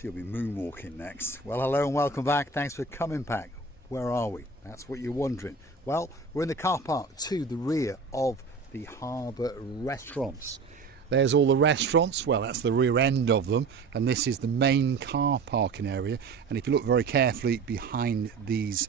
She'll be moonwalking next. Well, hello and welcome back. Thanks for coming back. Where are we? That's what you're wondering. Well, we're in the car park to the rear of the harbour restaurants. There's all the restaurants. Well, that's the rear end of them, and this is the main car parking area. And if you look very carefully behind these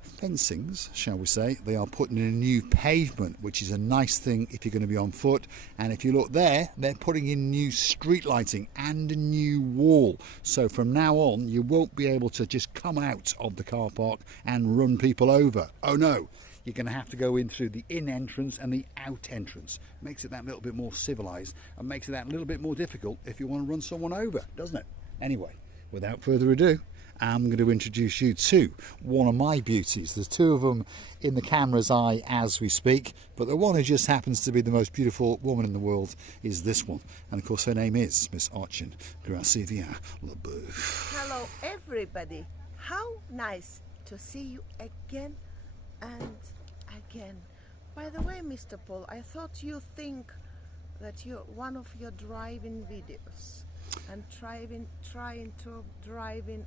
fencings, shall we say, they are putting in a new pavement, which is a nice thing if you're going to be on foot. And if you look there, they're putting in new street lighting and a new wall, so from now on you won't be able to just come out of the car park and run people over. Oh no, you're going to have to go in through the in entrance and the out entrance. Makes it that little bit more civilized and makes it that little bit more difficult if you want to run someone over, doesn't it? Anyway, without further ado, I'm going to introduce you to one of my beauties. There's two of them in the camera's eye as we speak, but the one who just happens to be the most beautiful woman in the world is this one. And of course her name is Miss Archin Gracivia Leboeuf. Hello everybody. How nice to see you again and again. By the way, Mr. Paul, I thought you think that you're one of your driving videos. And trying to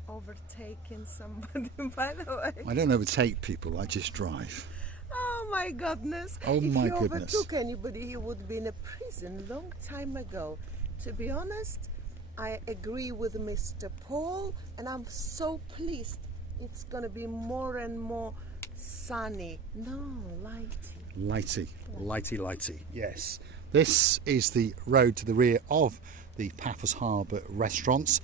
overtaking somebody. By the way, I don't overtake people, I just drive. Oh my goodness. Oh my goodness. If you goodness. overtook anybody, he would be in a prison long time ago. To be honest, I agree with Mr. Paul, and I'm so pleased it's going to be more and more sunny. No, lighty. Lighty, yes. This is the road to the rear of the Paphos Harbour restaurants.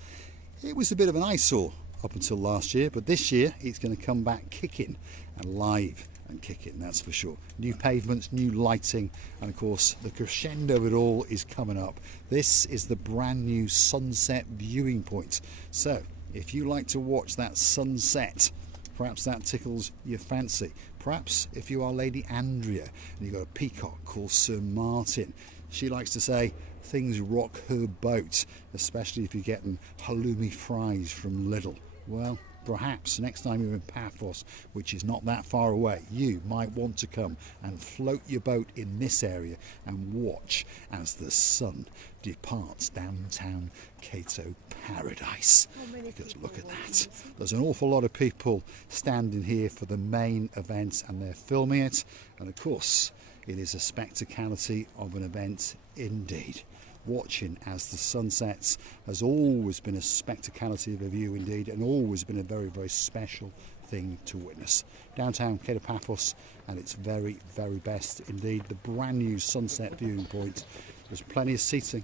It was a bit of an eyesore up until last year, but this year it's going to come back kicking and live and kicking, that's for sure. New pavements, new lighting, and of course the crescendo of it all is coming up. This is the brand new sunset viewing point. So if you like to watch that sunset, perhaps that tickles your fancy. Perhaps if you are Lady Andrea and you've got a peacock called Sir Martin, she likes to say things rock her boat, especially if you're getting halloumi fries from Lidl. Well, perhaps next time you're in Paphos, which is not that far away, you might want to come and float your boat in this area and watch as the sun departs downtown Kato paradise. Because look at that, there's an awful lot of people standing here for the main event and they're filming it, and of course it is a spectacality of an event indeed. Watching as the sun sets has always been a spectacality of a view indeed, and always been a very, very special thing to witness. Downtown Kato Paphos and its very, very best indeed. The brand new sunset viewing point. There's plenty of seating.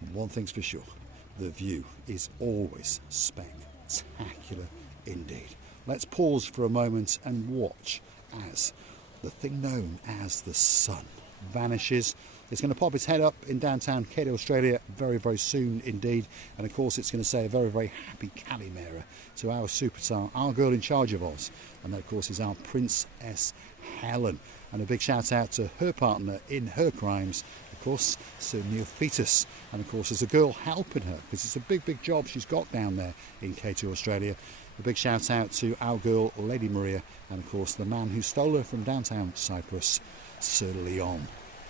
And one thing's for sure, the view is always spectacular indeed. Let's pause for a moment and watch as the thing known as the sun vanishes. It's going to pop its head up in downtown Kato, Australia very, very soon indeed. And of course it's going to say a very, very happy Kalimera to our superstar, our girl in charge of Oz. And that of course is our Princess Helen. And a big shout out to her partner in her crimes, of course, Sir Neophytus. And of course there's a girl helping her, because it's a big, big job she's got down there in Kato, Australia. A big shout out to our girl, Lady Maria, and of course the man who stole her from downtown Cyprus, Sir Leon.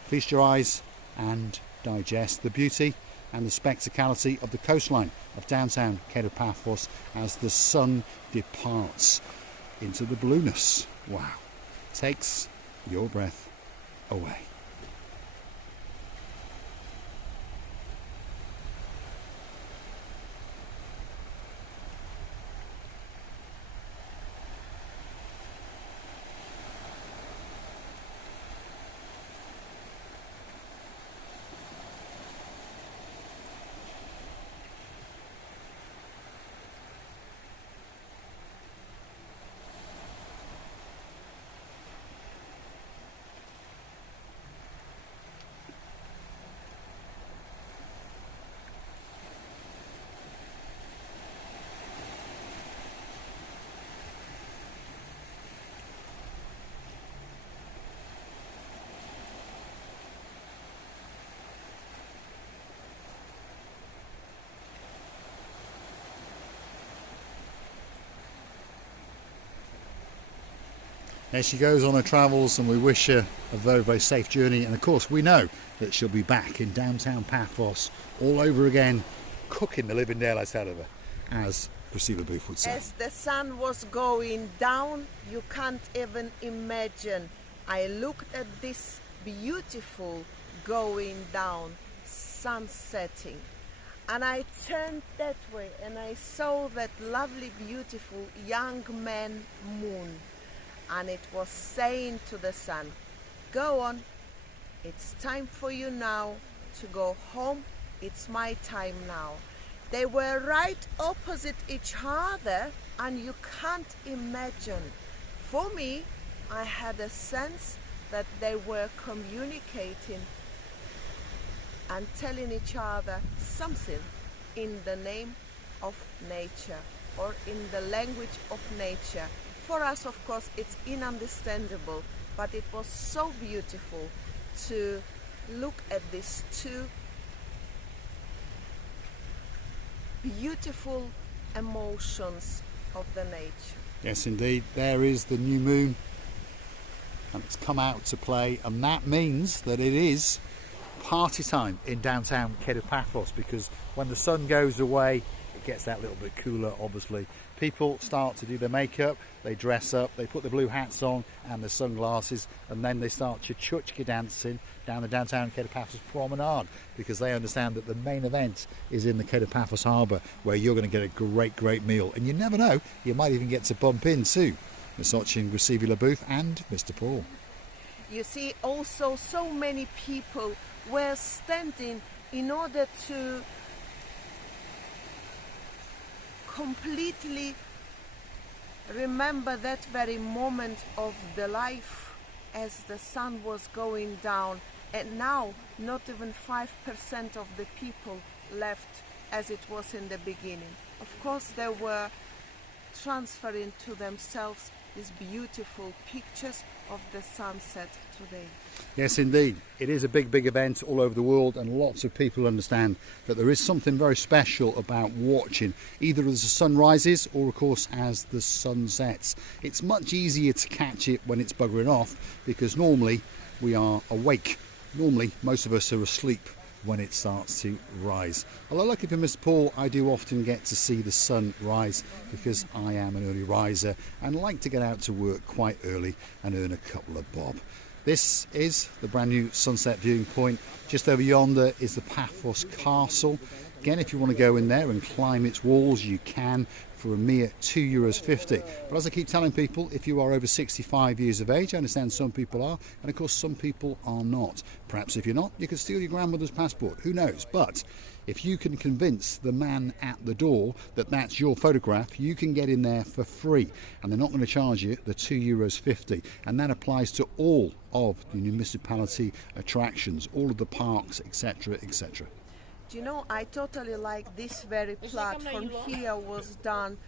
Feast your eyes and digest the beauty and the spectacality of the coastline of downtown Kato Paphos as the sun departs into the blueness. Wow, takes your breath away. There she goes on her travels, and we wish her a very, very safe journey. And of course we know that she'll be back in downtown Paphos all over again cooking the living daylights out of her, as Priscilla Booth would say. As the sun was going down, you can't even imagine. I looked at this beautiful going down, sun setting, and I turned that way and I saw that lovely, beautiful young man moon, and it was saying to the sun, go on, it's time for you now to go home, it's my time now. They were right opposite each other, and you can't imagine. For me, I had a sense that they were communicating and telling each other something in the name of nature or in the language of nature. For us, of course, it's ununderstandable, but it was so beautiful to look at these two beautiful emotions of the nature. Yes, indeed. There is the new moon, and it's come out to play, and that means that it is party time in downtown Paphos, because when the sun goes away, it gets that little bit cooler, obviously. People start to do their makeup, they dress up, they put the blue hats on and the sunglasses, and then they start chuchka dancing down the downtown Paphos promenade, because they understand that the main event is in the Paphos Harbour, where you're going to get a great meal. And you never know, you might even get to bump into Ms. Ochin, Priscilla Booth and Mr. Paul. You see, also so many people were standing in order to completely remember that very moment of the life as the sun was going down, and now not even 5% of the people left as it was in the beginning. Of course, they were transferring to themselves these beautiful pictures of the sunset today. Yes, indeed. It is a big event all over the world, and lots of people understand that there is something very special about watching either as the sun rises or, of course, as the sun sets. It's much easier to catch it when it's buggering off, because normally we are awake. Normally, most of us are asleep when it starts to rise. Although, lucky for Mr. Paul, I do often get to see the sun rise, because I am an early riser and like to get out to work quite early and earn a couple of bob. This is the brand new sunset viewing point. Just over yonder is the Paphos Castle. Again, if you want to go in there and climb its walls, you can, for a mere €2.50. But as I keep telling people, if you are over 65 years of age, I understand some people are, and of course some people are not. Perhaps if you're not, you can steal your grandmother's passport, who knows? But if you can convince the man at the door that that's your photograph, you can get in there for free, and they're not going to charge you the €2.50. And that applies to all of the municipality attractions, all of the parks, etc, etc. Do you know, I totally like this very platform here. Was done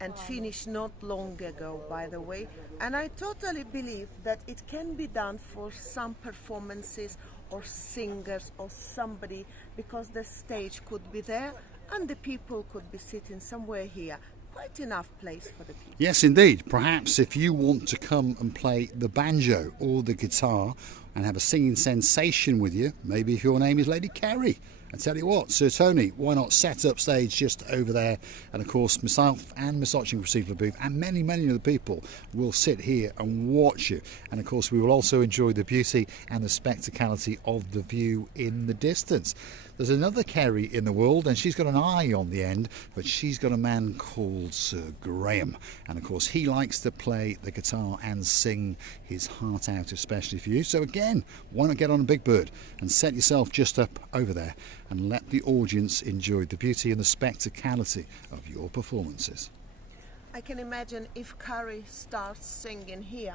and finished not long ago, by the way, and I totally believe that it can be done for some performances or singers or somebody, because the stage could be there and the people could be sitting somewhere here. Quite enough place for the people. Yes, indeed. Perhaps if you want to come and play the banjo or the guitar and have a singing sensation with you, maybe if your name is Lady Kerry, I tell you what, Sir Tony, why not set up stage just over there? And of course, myself and Miss Ochin, Priscilla Booth, and many other people will sit here and watch you. And of course, we will also enjoy the beauty and the spectacality of the view in the distance. There's another Kerry in the world, and she's got an eye on the end, but she's got a man called Sir Graham. And of course, he likes to play the guitar and sing his heart out, especially for you. So again, why not get on a big bird and set yourself just up over there and let the audience enjoy the beauty and the spectacality of your performances. I can imagine if Carrie starts singing here,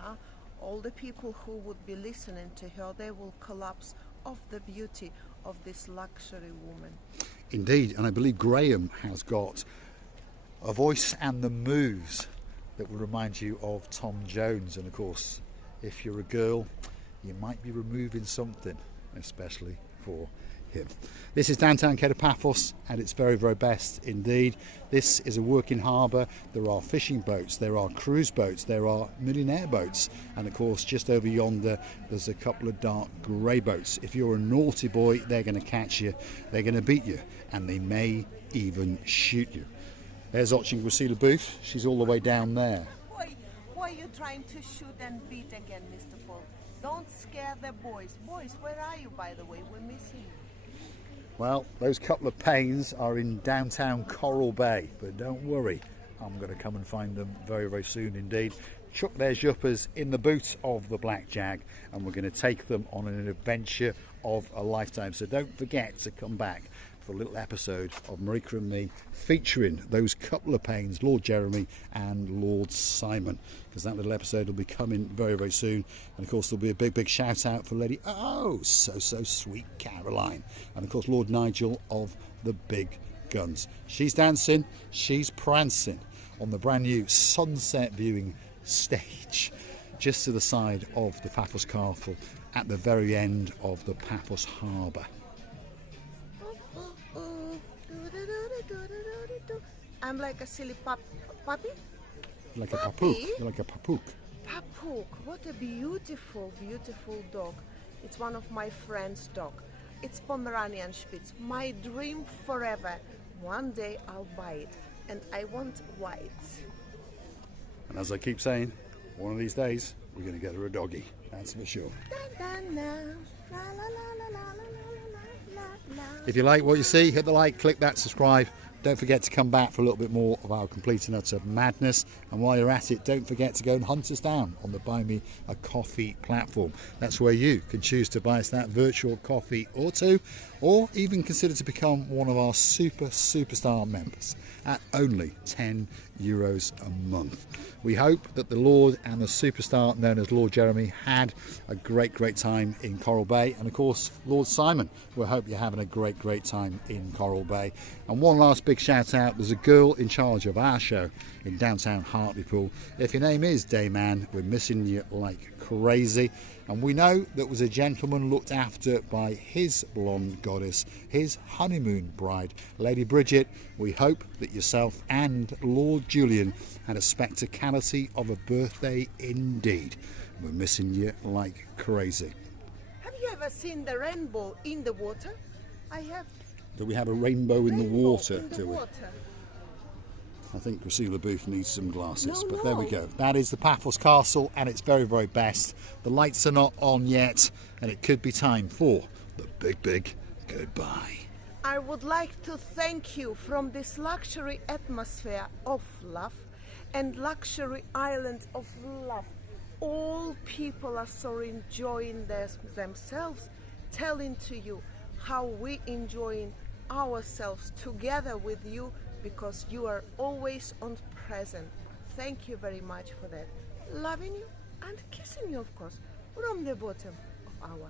all the people who would be listening to her, they will collapse of the beauty of this luxury woman. Indeed, and I believe Graham has got a voice and the moves that will remind you of Tom Jones. And of course, if you're a girl, you might be removing something, especially for him. This is downtown Kato Paphos at its very, very best indeed. This is a working harbour. There are fishing boats, there are cruise boats, there are millionaire boats, and of course just over yonder there's a couple of dark grey boats. If you're a naughty boy, they're going to catch you, they're going to beat you, and they may even shoot you. There's watching Priscilla Booth, she's all the way down there. Why are you trying to shoot and beat again, Mr. Paul? Don't scare the boys. Boys, where are you, by the way? We're missing you. Well, those couple of panes are in downtown Coral Bay, but don't worry, I'm going to come and find them very, very soon indeed. Chuck their juppers in the boot of the Black Jag, and we're going to take them on an adventure of a lifetime. So don't forget to come back for a little episode of Marika and me featuring those couple of panes, Lord Jeremy and Lord Simon, because that little episode will be coming very, very soon. And of course there'll be a big, big shout out for Lady so sweet Caroline, and of course Lord Nigel of the Big Guns. She's dancing, she's prancing on the brand new sunset viewing stage just to the side of the Paphos Castle at the very end of the Paphos Harbour. I'm like a silly puppy? Like a papook. You're like a papook. Papook, what a beautiful, beautiful dog. It's one of my friend's dog. It's Pomeranian Spitz, my dream forever. One day I'll buy it, and I want white. And as I keep saying, one of these days we're going to get her a doggy, that's for sure. If you like what you see, hit the like, click that subscribe. Don't forget to come back for a little bit more of our complete and utter madness. And while you're at it, don't forget to go and hunt us down on the Buy Me a Coffee platform. That's where you can choose to buy us that virtual coffee or two, or even consider to become one of our superstar members at only €10 a month. We hope that the Lord and the superstar known as Lord Jeremy had a great time in Coral Bay, and of course Lord Simon, we hope you're having a great time in Coral Bay. And one last big shout out, there's a girl in charge of our show in downtown Hartlepool. If your name is Dayman, we're missing you like crazy. And we know that was a gentleman looked after by his blonde goddess, his honeymoon bride, Lady Bridget. We hope that yourself and Lord Julian had a spectacality of a birthday indeed. We're missing you like crazy. Have you ever seen the rainbow in the water? I have. Do we have a rainbow in the water? In the water. I think Priscilla Booth needs some glasses, No, but there we go. That is the Paphos Castle and its very, very best. The lights are not on yet, and it could be time for the big goodbye. I would like to thank you from this luxury atmosphere of love and luxury island of love. All people are so enjoying themselves, telling to you how we enjoying ourselves together with you, because you are always on present. Thank you very much for that. Loving you and kissing you, of course, from the bottom of our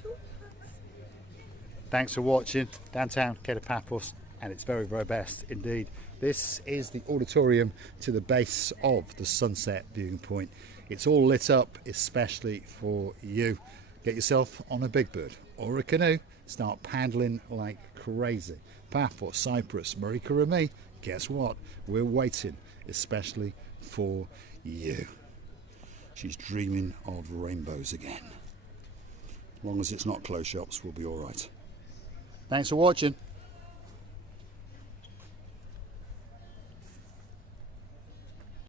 two hearts. Thanks for watching downtown Kato Paphos, and its very, very best indeed. This is the auditorium to the base of the sunset viewing point. It's all lit up especially for you. Get yourself on a big bird or a canoe, start paddling like crazy. Paphos, Cyprus, Marika and me, guess what? We're waiting especially for you. She's dreaming of rainbows again. As long as it's not close-ups, we'll be all right. Thanks for watching.